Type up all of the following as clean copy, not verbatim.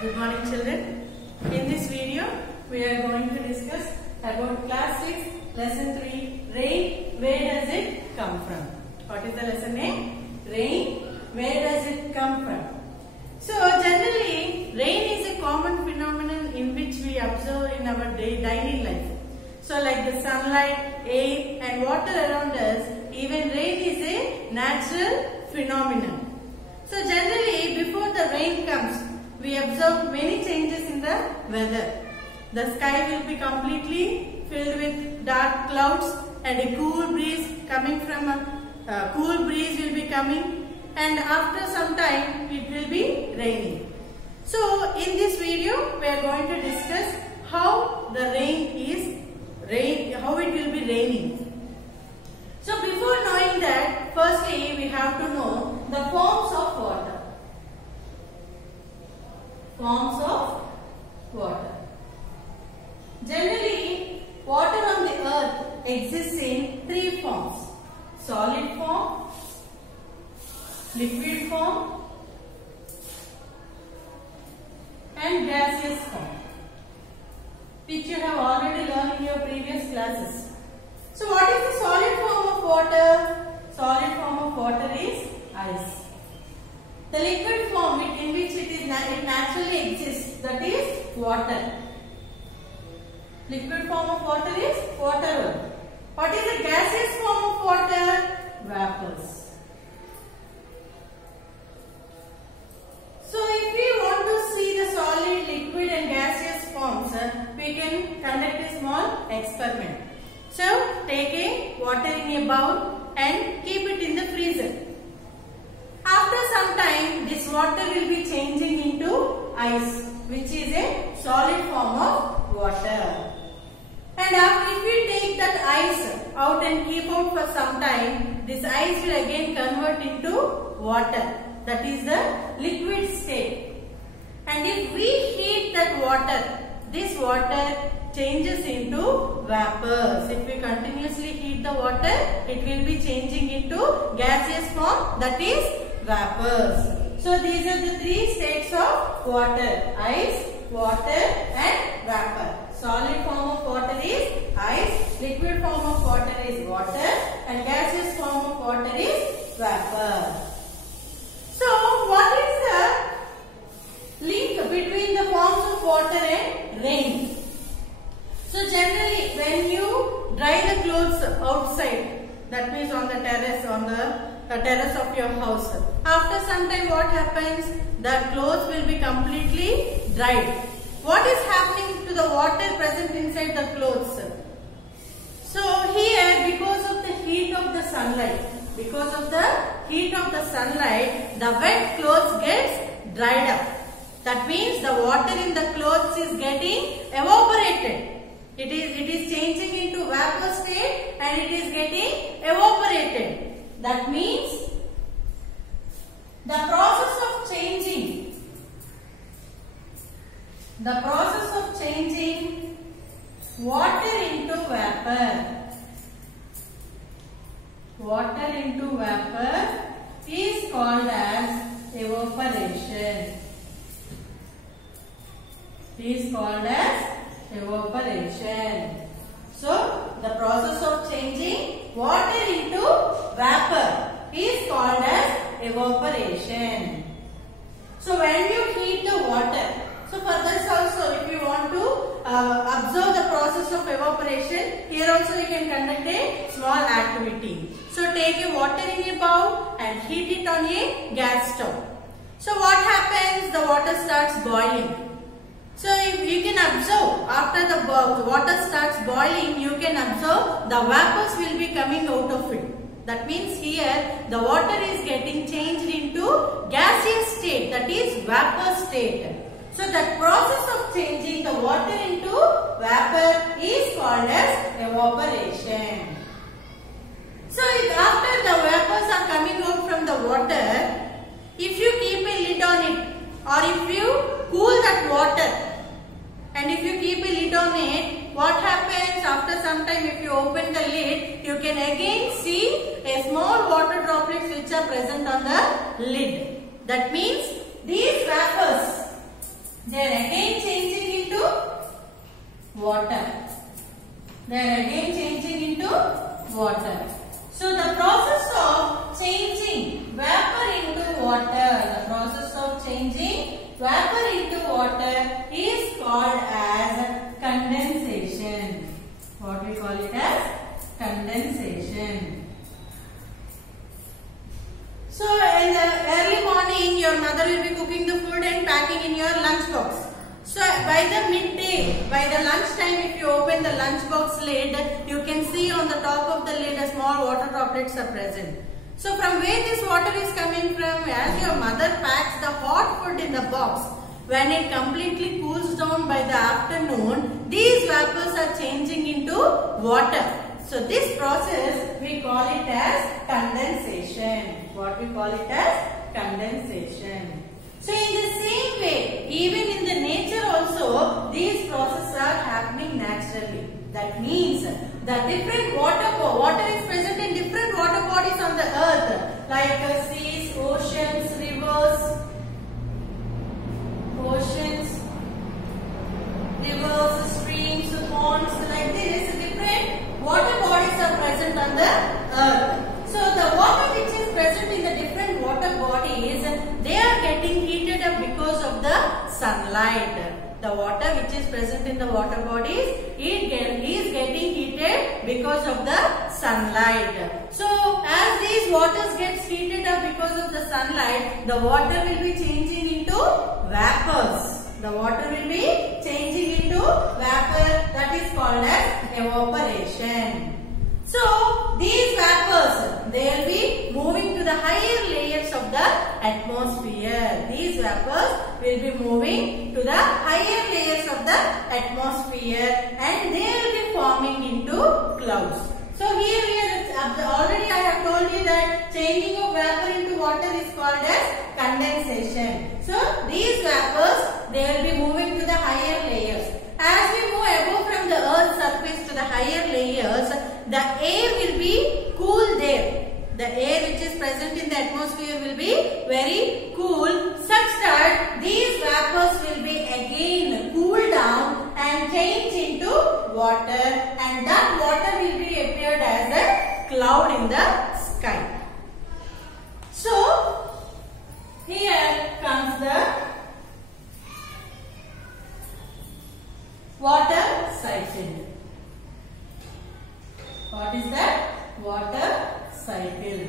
Good morning, children. In this video, we are going to discuss about class 6, lesson 3, rain. Where does it come from? What is the lesson name? Rain. Where does it come from? So, generally, rain is a common phenomenon in which we observe in our daily life. So, like the sunlight, air, and water around us, even rain is a natural phenomenon. So, generally, before the rain comes, we observe many changes in the weather. The sky will be completely filled with dark clouds, and a cool breeze will be coming, and after some time it will be raining. So in this video we are going to discuss how the how it will be raining. So before knowing that, firstly we have to know the forms of water. Forms of water. Generally, water on the earth exists in three forms: solid form, liquid form, and gaseous form, which you have already learned in your previous classes. So, what is the solid form of water? Solid form of water is ice. The liquid form in which it naturally exists, that is water. Liquid form of water is water. What is the gaseous form of water? Vapors. So if we want to see the solid, liquid and gaseous forms, we can conduct a small experiment. So take water in a bowl and keep it in the freezer. After some time, this water will be changing into ice, which is a solid form of water. And after, if we take that ice out and keep out for some time, this ice will again convert into water. That is the liquid state. And if we heat that water, this water changes into vapors. If we continuously heat the water, it will be changing into gaseous form, that is vapors. So these are the three states of water: ice, water and vapor. Solid form of water is ice, liquid form of water is water, and gaseous form of water is vapor. So what is the link between the forms of water and rain? So generally when you dry the clothes outside, that means on the terrace, of your house, after some time what happens? The clothes will be completely dried. What is happening to the water present inside the clothes? So here, because of the heat of the sunlight, the wet clothes gets dried up. That means the water in the clothes is getting evaporated. It is changing into vapor state and it is getting evaporated. That means the process of changing water into vapor is called as evaporation. So the process of changing water into vapor is called as evaporation. So when you heat the water, so for this also, if you want to observe the process of evaporation, here also you can conduct a small activity. So take a water in a bowl and heat it on a gas stove. So what happens? The water starts boiling. So if you can observe, after the water starts boiling, you can observe the vapors will be coming out of it. That means here the water is getting changed into gaseous state, that is vapor state. So that process of changing the water into vapor is called as evaporation. So after the vapors are coming out from the water, if you keep a lid on it, or if you cool that water, and if you keep a lid on it, what happens? After some time, if you open the lid, you can again see a small water droplets which are present on the lid. That means these vapors they are again changing into water. They are again changing into water. So the process of changing vapor into water, the process of changing vapor into water is called as condensation. What we call it as condensation. So in the early morning, your mother will be cooking the food and packing in your lunch box. So by the midday, by the lunch time, if you open the lunch box lid, you can see on the top of the lid a small water droplets are present. So from where this water is coming from? As your mother packs the hot food in the box, when it completely cools down by the afternoon, these vapors are changing into water. So this process we call it as condensation. What we call it as condensation. So in the same way, even in the nature also, these processes are happening naturally. That means the different water is present in different water bodies on the earth, like seas, oceans, rivers, streams, ponds, like this. Different water bodies are present on the earth. So the water which is present in the different water bodies, they are getting heated up because of the sunlight. The water which is present in the water bodies is getting heated because of the sunlight. So as these waters gets heated up because of the sunlight, the water will be changing into vapors. The water will be changing into vapor, that is called as evaporation. So these vapors, they will be moving to the higher layers of the atmosphere. These vapors will be moving to the higher layers of the atmosphere and they will be forming into clouds. So here already I have told you that changing of vapor into water is called as condensation. So these vapors, they will be moving to the higher layers. As we move above from the earth's surface to the higher layers, the air will be cool there. The air which is present in the atmosphere will be very cool, such that these vapors will be again cooled down and change into water, and that water will be appeared as a cloud in the sky. So here comes the water cycle. What is that? Water cycle.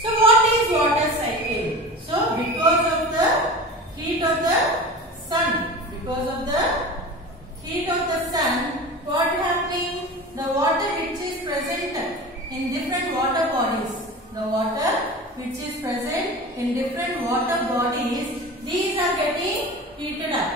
So what is water cycle? So because of the heat of the sun, what is happening? The water which is present in different water bodies, these are getting heated up.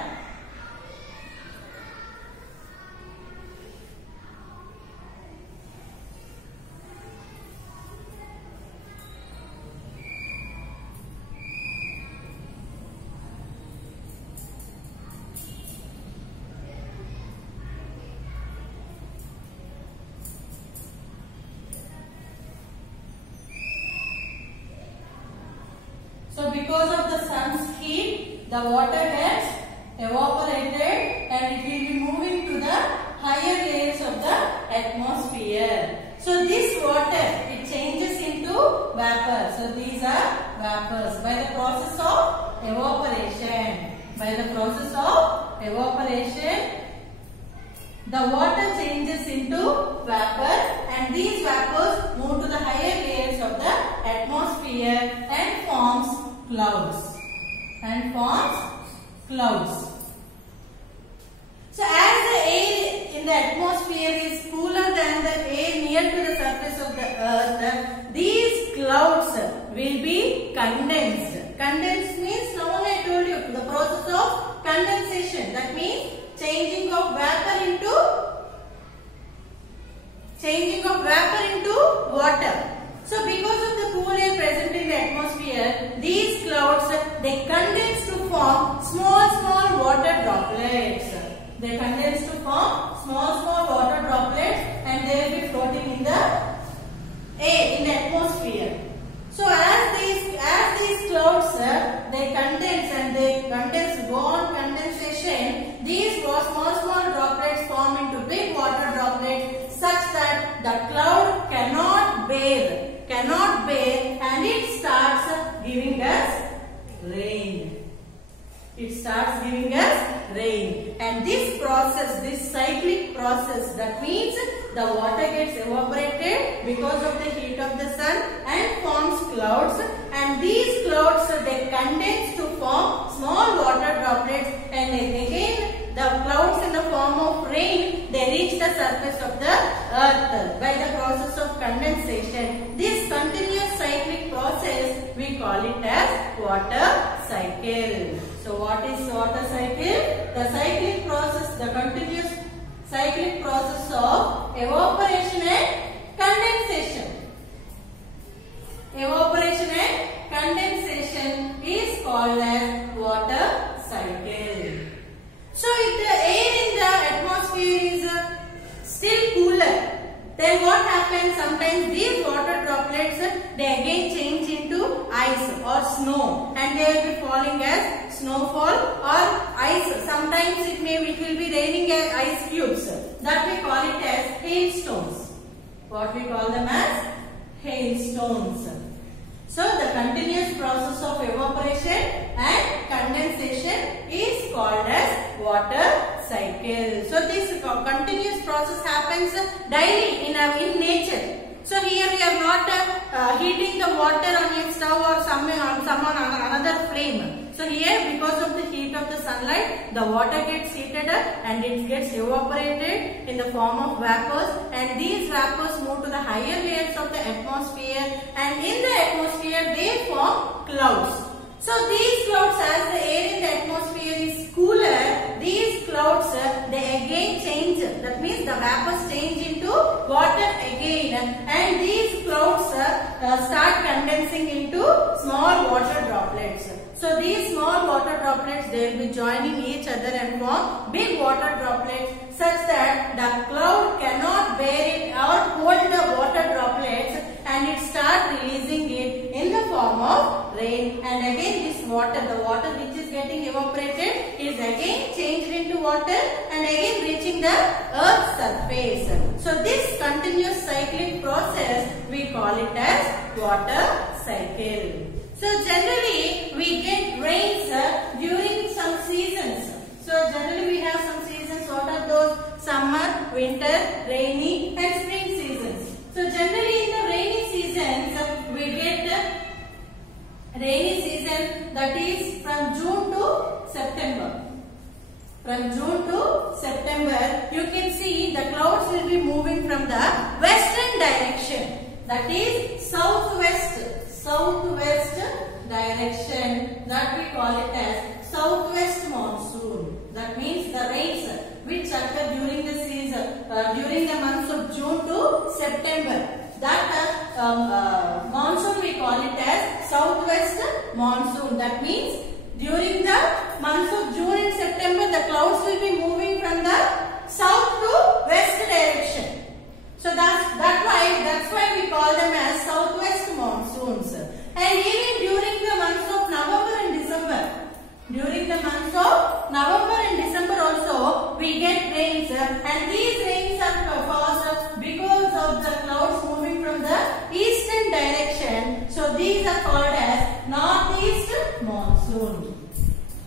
So because of the sun's heat, the water gets evaporated and it will be moving to the higher layers of the atmosphere. So this water, it changes into vapor. So these are vapors by the process of evaporation. The water changes into vapor and these vapors move to the higher layers of the atmosphere and forms clouds. So as the air in the atmosphere is cooler than the air near to the surface of the earth, these clouds will be condensed. Condensed means, now I told you, the process of condensation. That means changing of vapor into water. So because of the cool air present in the atmosphere, these clouds, they condense to form small water droplets. And they will be floating in the air, in the atmosphere. So as these clouds, they condense and go on condensing the cloud cannot bear and it starts giving us rain. It starts giving us rain, and this process, this cyclic process, that means the water gets evaporated because of the heat of the sun and forms clouds, and these clouds they condense to form small water droplets, and again the clouds in the form of rain, they reach the surface of the earth by the process of condensation. This continuous cyclic process, we call it as water cycle. So what is water cycle? The cyclic process, the continuous cyclic process of evaporation and condensation. Evaporation and condensation is called as water cycle. So if the air in the atmosphere is still cooler, then what happens? Sometimes these water droplets, they again change into ice or snow, and they will be falling as snowfall or ice. Sometimes it will be raining as ice cubes. That we call it as hailstones. What we call them as hailstones. So the continuous process of evaporation and condensation is called as water cycle. So this continuous process happens daily in nature. So here we are not heating the water on a stove or some on another flame. So here, because of the heat of the sunlight, the water gets heated up and it gets evaporated in the form of vapors, and these vapors move to the higher layers of the atmosphere, and in the atmosphere they form clouds. So these clouds, as the air in the atmosphere is cooler, these clouds they again change. That means the vapors change into water again, and these clouds start condensing into small water droplets. So these small water droplets, they will be joining each other and form big water droplets, such that the cloud cannot bear it or hold the water droplets, and it starts releasing it in the form of rain. And again this water, the water which is getting evaporated, is again changed into water and again reaching the earth's surface. So this continuous cyclic process, we call it as water cycle. So generally we get rains during some seasons. So generally we have some seasons. What are those? Summer, winter, rainy and spring seasons. So generally in the rainy seasons we get rainy season, that is from June to September. From June to September, you can see the clouds will be moving from the western direction. That is southwest direction, that we call it as southwest monsoon. That means the rains which occur during the season, during the months of June to September. That monsoon we call it as southwest monsoon. That means during the months of June and September, the clouds will be moving from the south to west direction. So that's why we call them as southwest monsoons. And even during the months of November and December, also we get rains, and these rains are caused because of the clouds moving from the eastern direction. So these are called as northeast monsoon.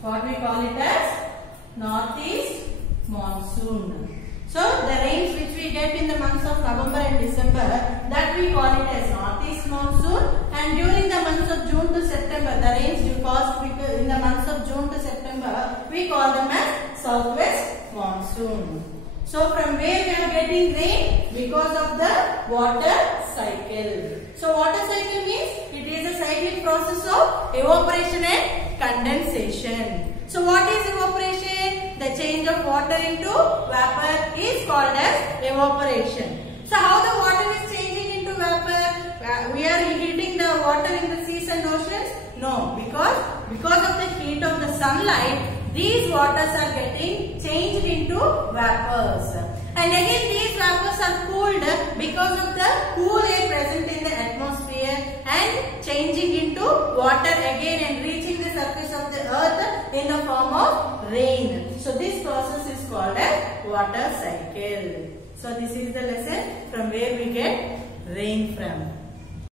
What we call it as northeast monsoon. So the rains which we get in the months of November and December, that we call it as northeast monsoon, and during the months of June to September, the rains caused in the months of June to September, we call them as southwest monsoon. So from where we are getting rain? Because of the water cycle. So water cycle means it is a cyclic process of evaporation and condensation. So what is evaporation? The change of water into vapor is called as evaporation. So how the water is changing into vapor? We are heating the water in the seas and oceans? No, because of the heat of the sunlight, these waters are getting changed into vapors. And again these vapors are cooled because of the cool air present in the atmosphere and changing into water again and reaching the surface of the earth in the form of rain. So this process is called as water cycle. So this is the lesson from where